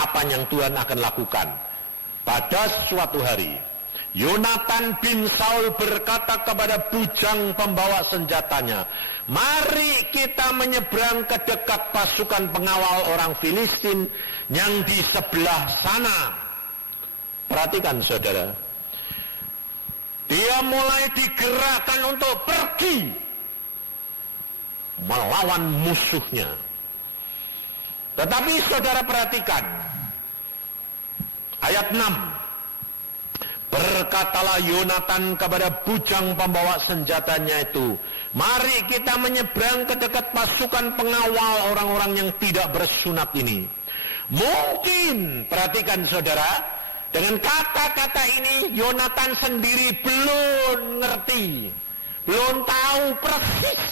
apa yang Tuhan akan lakukan. Pada suatu hari, Yonatan bin Saul berkata kepada bujang pembawa senjatanya, mari kita menyeberang ke dekat pasukan pengawal orang Filistin yang di sebelah sana. Perhatikan saudara, dia mulai digerakkan untuk pergi melawan musuhnya. Tetapi saudara perhatikan ayat 6. Berkatalah Yonatan kepada bujang pembawa senjatanya itu, mari kita menyeberang ke dekat pasukan pengawal orang-orang yang tidak bersunat ini. Mungkin, perhatikan saudara, dengan kata-kata ini Yonatan sendiri belum ngerti, belum tahu persis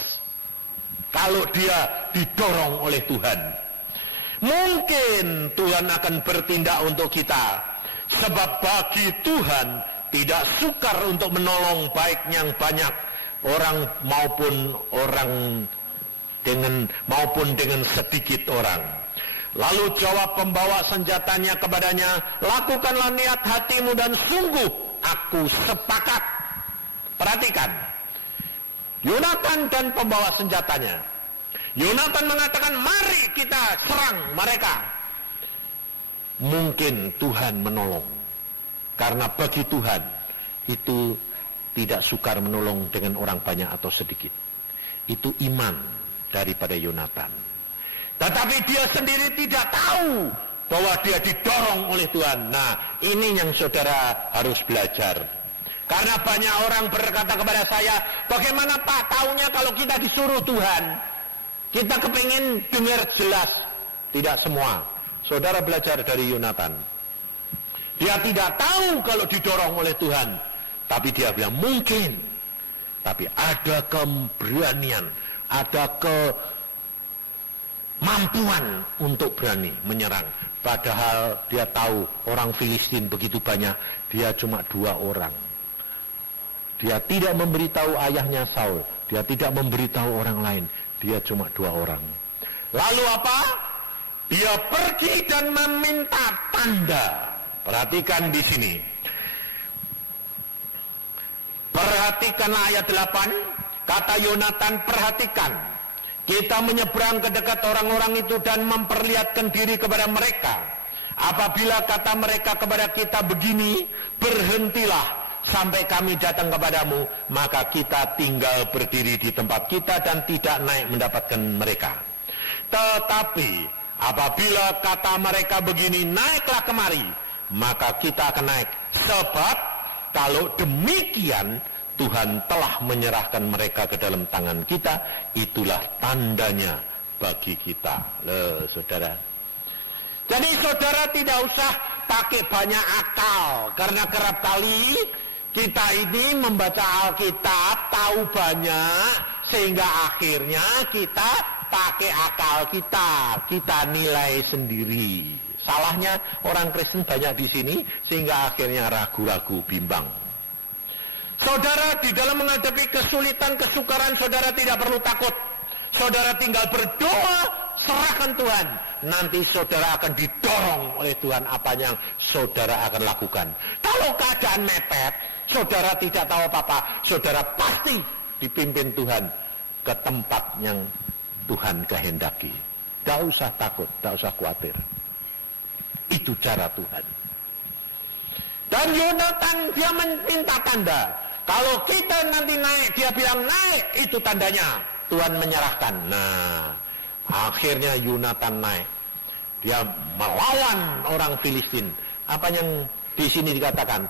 kalau dia didorong oleh Tuhan. Mungkin Tuhan akan bertindak untuk kita, sebab bagi Tuhan tidak sukar untuk menolong baik yang banyak orang dengan sedikit orang. Lalu jawab pembawa senjatanya kepadanya, lakukanlah niat hatimu dan sungguh aku sepakat. Perhatikan, Yonatan dan pembawa senjatanya. Yonatan mengatakan, mari kita serang mereka. Mungkin Tuhan menolong, karena bagi Tuhan itu tidak sukar menolong dengan orang banyak atau sedikit. Itu iman daripada Yonatan. Tetapi dia sendiri tidak tahu bahwa dia didorong oleh Tuhan. Nah, ini yang saudara harus belajar. Karena banyak orang berkata kepada saya, bagaimana Pak taunya kalau kita disuruh Tuhan? Kita kepingin dengar jelas. Tidak semua. Saudara belajar dari Yonatan. Dia tidak tahu kalau didorong oleh Tuhan. Tapi dia bilang mungkin. Tapi ada keberanian, ada kemampuan untuk berani menyerang. Padahal dia tahu orang Filistin begitu banyak, dia cuma 2 orang. Dia tidak memberitahu ayahnya Saul, dia tidak memberitahu orang lain, dia cuma 2 orang. Lalu apa? Dia pergi dan meminta tanda. Perhatikan di sini. Perhatikanlah ayat 8. Kata Yonatan, perhatikan. Kita menyeberang ke dekat orang-orang itu dan memperlihatkan diri kepada mereka. Apabila kata mereka kepada kita begini, berhentilah sampai kami datang kepadamu, maka kita tinggal berdiri di tempat kita dan tidak naik mendapatkan mereka. Tetapi apabila kata mereka begini, naiklah kemari, maka kita akan naik. Sebab kalau demikian Tuhan telah menyerahkan mereka ke dalam tangan kita, itulah tandanya bagi kita. Saudara. Jadi saudara tidak usah pakai banyak akal, karena kerap kali kita ini membaca Alkitab tahu banyak, sehingga akhirnya kita pakai akal kita nilai sendiri. Salahnya orang Kristen banyak di sini, sehingga akhirnya ragu-ragu, bimbang. Saudara, di dalam menghadapi kesulitan, kesukaran, saudara tidak perlu takut. Saudara tinggal berdoa, serahkan Tuhan. Nanti saudara akan didorong oleh Tuhan apa yang saudara akan lakukan. Kalau keadaan mepet, saudara tidak tahu apa-apa, saudara pasti dipimpin Tuhan ke tempat yang Tuhan kehendaki. Tidak usah takut, tidak usah khawatir. Itu cara Tuhan. Dan Yonatan dia meminta tanda. Kalau kita nanti naik, dia bilang naik, itu tandanya Tuhan menyerahkan. Nah, akhirnya Yonatan naik. Dia melawan orang Filistin. Apa yang di sini dikatakan?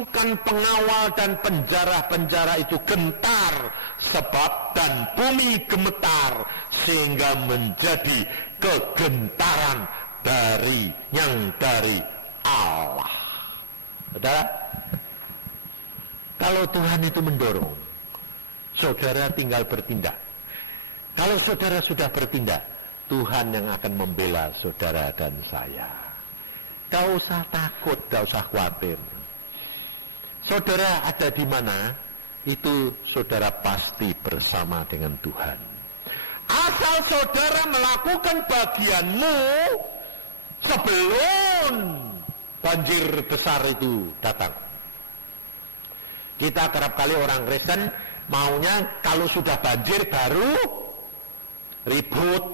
Pasukan pengawal dan penjara-penjara itu gentar sebab dan bumi gemetar sehingga menjadi kegentaran dari Allah. Saudara, kalau Tuhan itu mendorong, saudara tinggal bertindak. Kalau saudara sudah bertindak, Tuhan yang akan membela saudara dan saya. Tidak usah takut, tidak usah khawatir. Saudara ada di mana, itu saudara pasti bersama dengan Tuhan. Asal saudara melakukan bagianmu sebelum banjir besar itu datang. Kita kerap kali orang Kristen maunya kalau sudah banjir baru ribut.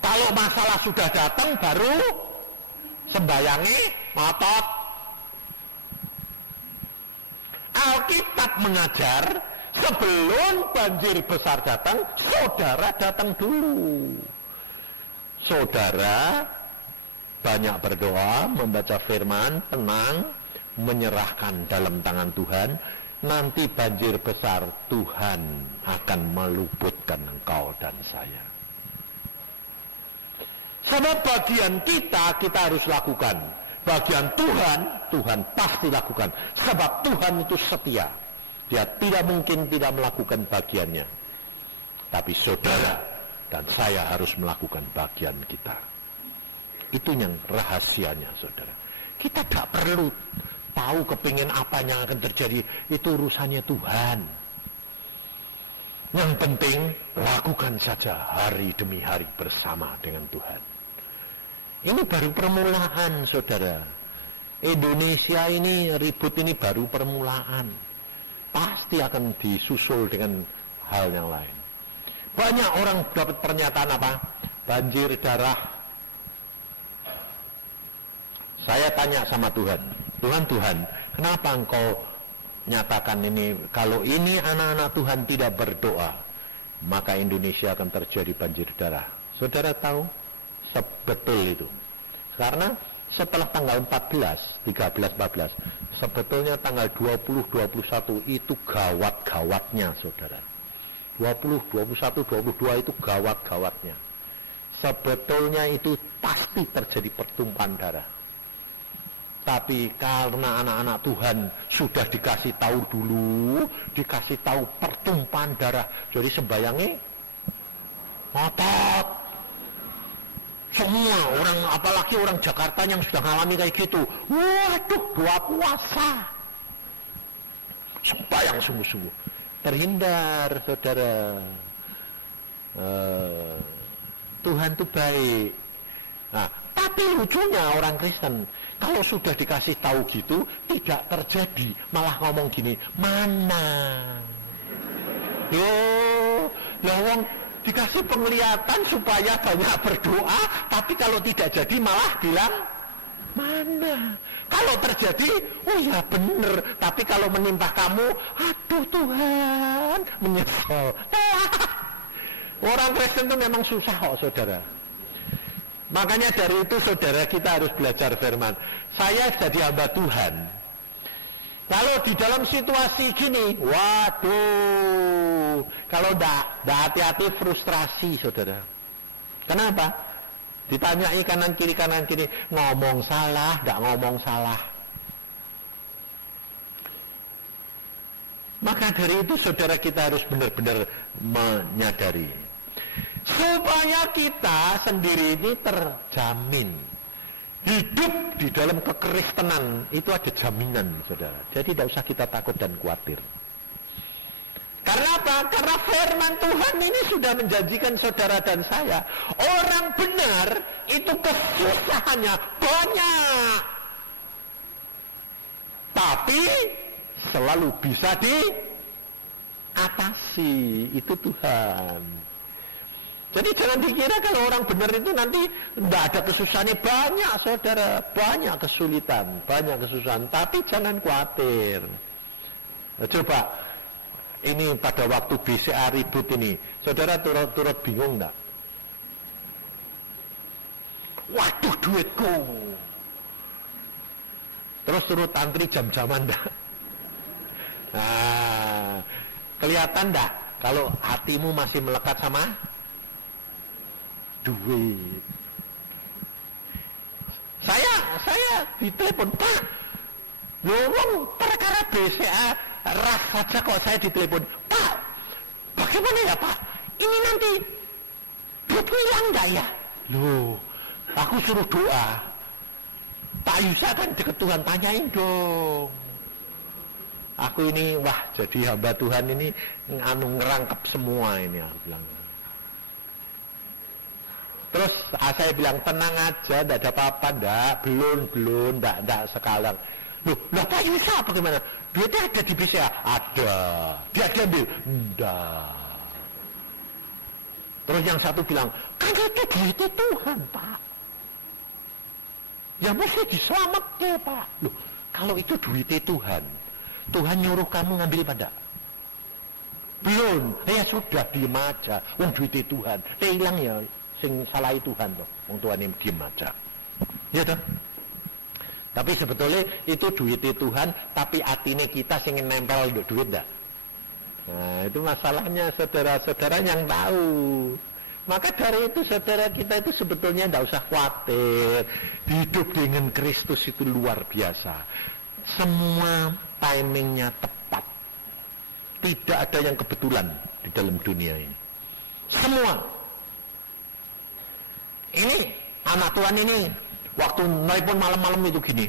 Kalau masalah sudah datang baru sembayangi ngotot. Alkitab mengajar sebelum banjir besar datang, saudara datang dulu. Saudara banyak berdoa, membaca firman, tenang, menyerahkan dalam tangan Tuhan. Nanti banjir besar, Tuhan akan meluputkan engkau dan saya. Sebab bagian kita harus lakukan. Bagian Tuhan, Tuhan pasti lakukan. Sebab Tuhan itu setia. Dia tidak mungkin tidak melakukan bagiannya. Tapi saudara dan saya harus melakukan bagian kita. Itu yang rahasianya, saudara. Kita tak perlu tahu kepingin apa yang akan terjadi. Itu urusannya Tuhan. Yang penting lakukan saja hari demi hari bersama dengan Tuhan. Ini baru permulaan, saudara. Indonesia ini ribut ini baru permulaan. Pasti akan disusul dengan hal yang lain. Banyak orang dapat pernyataan apa? Banjir darah. Saya tanya sama Tuhan, Tuhan, kenapa engkau nyatakan ini? Kalau ini anak-anak Tuhan tidak berdoa, maka Indonesia akan terjadi banjir darah. Saudara tahu? Sebetul itu. Karena setelah tanggal 14, 13, 14, sebetulnya tanggal 20, 21 itu gawat-gawatnya, saudara. 20, 21, 22 itu gawat-gawatnya. Sebetulnya itu pasti terjadi pertumpahan darah. Tapi karena anak-anak Tuhan sudah dikasih tahu dulu, dikasih tahu pertumpahan darah. Jadi sembayangi ngotot. Semua orang, apalagi orang Jakarta yang sudah ngalami kayak gitu, waduh, doa puasa, sembahyang sungguh-sungguh, terhindar, saudara. Tuhan itu baik. Nah, tapi lucunya orang Kristen, kalau sudah dikasih tahu gitu, tidak terjadi, malah ngomong gini, mana? Loh, wong dikasih penglihatan supaya banyak berdoa, tapi kalau tidak jadi malah bilang, mana? Kalau terjadi, oh ya bener, tapi kalau menimpa kamu, aduh Tuhan, menyesal. Orang Kristen itu memang susah kok, saudara. Makanya dari itu, saudara, kita harus belajar firman. Saya jadi hamba Tuhan. Kalau di dalam situasi gini, waduh, kalau enggak hati-hati frustrasi, saudara. Kenapa? Ditanyai kanan kiri, ngomong salah, enggak ngomong salah. Maka dari itu, saudara, kita harus benar-benar menyadari supaya kita sendiri ini terjamin hidup di dalam kekristenan itu ada jaminan, saudara. Jadi tidak usah kita takut dan khawatir. Karena apa? Karena firman Tuhan ini sudah menjanjikan saudara dan saya, orang benar itu kesusahannya banyak, tapi selalu bisa diatasi. Itu Tuhan. Jadi jangan dikira kalau orang benar itu nanti tidak ada kesusahannya. Banyak, saudara, banyak kesulitan, banyak kesusahan, tapi jangan khawatir. Coba ini pada waktu BCA ribut ini, saudara turut bingung enggak? Waduh, duitku. Terus turut antri jam-jaman enggak? Nah, kelihatan enggak kalau hatimu masih melekat sama duit? Saya ditelepon, Pak, ngomong perkara BCA ras saja kok saya ditelepon, Pak, bagaimana ya Pak, ini nanti duitku hilang enggak ya? Loh, aku suruh doa. Pak Yusa kan deket Tuhan, tanyain dong. Aku ini, wah, jadi hamba Tuhan ini ngerangkep semua ini, aku bilang. Terus saya bilang, tenang aja, tidak ada apa-apa, belum, tidak sekarang. Loh, Pak Yusa bagaimana? Duitnya ada di BCA? Ada. Dia diambil? Enggak. Terus yang satu bilang, kan itu duitnya Tuhan, Pak. Ya mesti diselamatkan, Pak. Loh, kalau itu duitnya Tuhan, Tuhan nyuruh kamu ngambil pada? Belum. Ya sudah, diem aja. Wong duitnya Tuhan. Hilang ya. Sing salahi Tuhan toh, wong tuane diem aja. Ya toh? Tapi sebetulnya itu duitnya Tuhan, tapi atine kita sing nempel untuk duit enggak? Nah, itu masalahnya saudara-saudara yang tahu. Maka dari itu saudara kita itu sebetulnya enggak usah khawatir. Hidup dengan Kristus itu luar biasa. Semua timingnya tepat. Tidak ada yang kebetulan di dalam dunia ini. Semua. Ini anak Tuhan ini waktu nelpon malam-malam itu gini,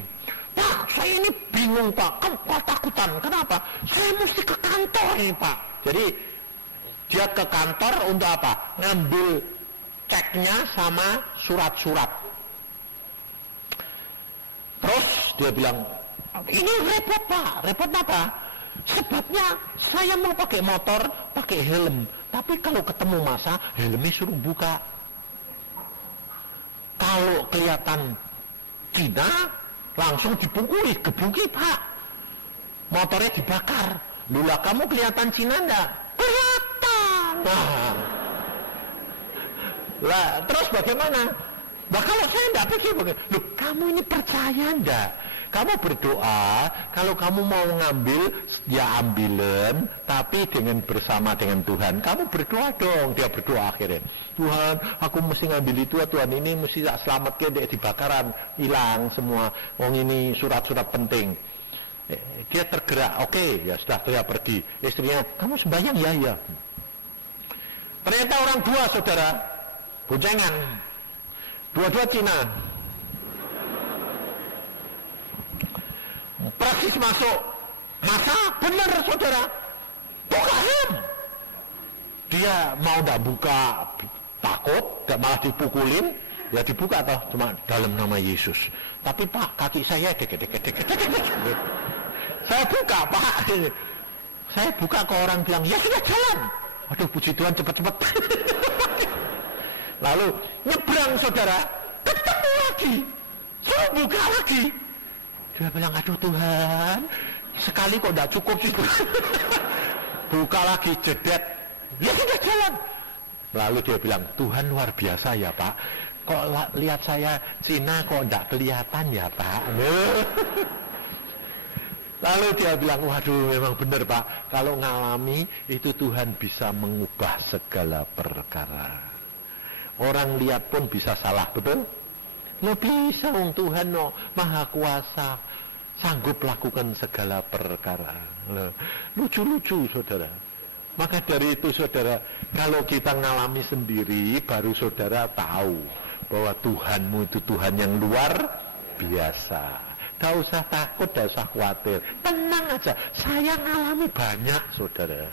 Pak, saya ini bingung Pak, kan ketakutan. Kenapa? Saya mesti ke kantor nih Pak. Jadi dia ke kantor untuk apa? Ngambil ceknya sama surat-surat. Terus dia bilang, ini repot Pak. Repot apa? Sebabnya saya mau pakai motor, pakai helm, tapi kalau ketemu masa helmnya suruh buka. Kalau kelihatan Cina, langsung dipukuli, gebuki Pak. Motornya dibakar. Lula, kamu kelihatan Cina enggak? Kelihatan. Lah, terus bagaimana? Nah, kalau saya enggak pikir begini, loh, kamu ini percaya enggak? Kamu berdoa, kalau kamu mau ngambil, ya ambilen, tapi dengan bersama dengan Tuhan. Kamu berdoa dong, dia berdoa akhirnya. Tuhan, aku mesti ngambil itu, Tuhan ini mesti tak selamatkan dek dibakaran, hilang semua. Wong ini surat-surat penting. Dia tergerak, oke, ya sudah dia pergi. Istrinya, kamu sembahyang ya, ya. Ternyata orang dua, saudara, boncengan, dua-dua Cina. Persis masuk masa, benar saudara, buka helm. Dia mau dah buka, takut, malah dipukulin. Ya dibuka toh, cuma dalam nama Yesus. Tapi Pak, kaki saya dek. Saya buka Pak. Saya buka ke orang bilang, ya sudah jalan. Aduh, puji Tuhan, cepat-cepat. Lalu nyebrang saudara, ketemu lagi. Saya buka lagi. Dia bilang, aduh Tuhan, sekali kok tidak cukup sih. Buka lagi, jedet. Ya sudah jalan. Lalu dia bilang, Tuhan luar biasa ya Pak. Kok lihat saya Cina kok tidak kelihatan ya Pak. Lalu dia bilang, waduh memang benar Pak, kalau ngalami itu Tuhan bisa mengubah segala perkara. Orang lihat pun bisa salah, betul? Lo bisa, Tuhan maha kuasa, sanggup lakukan segala perkara. Lucu-lucu saudara. Maka dari itu saudara, kalau kita ngalami sendiri, baru saudara tahu bahwa Tuhanmu itu Tuhan yang luar biasa. Gak usah takut, gak usah khawatir, tenang aja. Saya ngalami banyak saudara,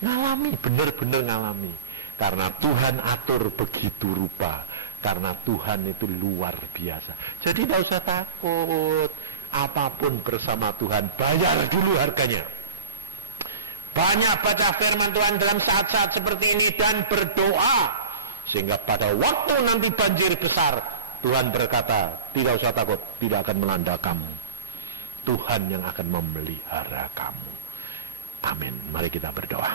ngalami, benar-benar ngalami. Karena Tuhan atur begitu rupa, karena Tuhan itu luar biasa. Jadi gak usah takut, apapun bersama Tuhan, bayar dulu harganya. Banyak baca firman Tuhan dalam saat-saat seperti ini dan berdoa, sehingga pada waktu nanti banjir besar, Tuhan berkata, tidak usah takut, tidak akan melanda kamu. Tuhan yang akan memelihara kamu. Amin. Mari kita berdoa.